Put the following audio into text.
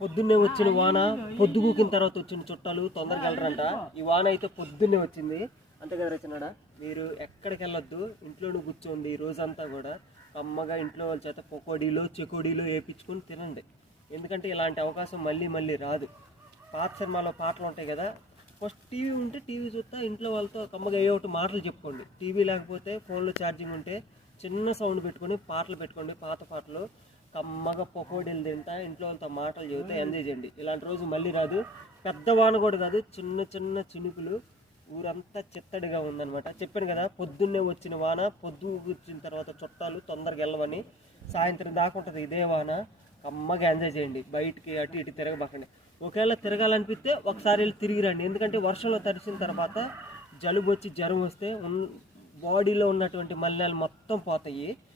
పొద్దున్నే వచ్చిన వాన పొద్దుగూకిన తర్వాత వచ్చిన చుట్టాలు తొందరగా వెళ్ళరంట. ఈ వాన అయితే పొద్దున్నే వచ్చింది అంతే కదా రచనాడా. మీరు ఎక్కడికి వెళ్ళొద్దు, ఇంట్లోనే కూర్చోండి ఈ రోజంతా కూడా. అమ్మగా ఇంట్లో వాళ్ళ చేత పకోడీలు చెకోడీలు వేయించుకొని తినండి. ఎందుకంటే ఇలాంటి అవకాశం మళ్ళీ మళ్ళీ రాదు. పాత సినిమాలో పాటలు ఉంటాయి కదా, ఫస్ట్ టీవీ ఉంటే టీవీ చూస్తా ఇంట్లో వాళ్ళతో కమ్మగా ఏ ఒకటి మాటలు చెప్పుకోండి. టీవీ లేకపోతే ఫోన్లో ఛార్జింగ్ ఉంటే చిన్న సౌండ్ పెట్టుకొని పాటలు పెట్టుకోండి, పాత పాటలు. కమ్మగా పకోడీలు తింటా ఇంట్లో వాళ్ళతో మాటలు చెబుతా ఎంజాయ్ చేయండి. ఇలాంటి రోజు మళ్ళీ రాదు. పెద్ద వాన కూడా కాదు, చిన్న చిన్న చినుకులు. ఊరంతా చిత్తడిగా ఉందన్నమాట. చెప్పాను కదా, పొద్దున్నే వచ్చిన వాన పొద్దు వచ్చిన తర్వాత చుట్టాలు తొందరగా వెళ్ళవని. సాయంత్రం దాకా ఉంటుంది ఇదే వాన. అమ్మగా ఎంజాయ్ చేయండి, బయటికి అటు ఇటు తిరగబాకండి. ఒకవేళ తిరగాలనిపిస్తే ఒకసారి వెళ్ళి తిరిగి రండి. ఎందుకంటే వర్షంలో తడిసిన తర్వాత జలుబు వచ్చి జ్వరం వస్తే బాడీలో ఉన్నటువంటి మలినాలు మొత్తం పోతాయి.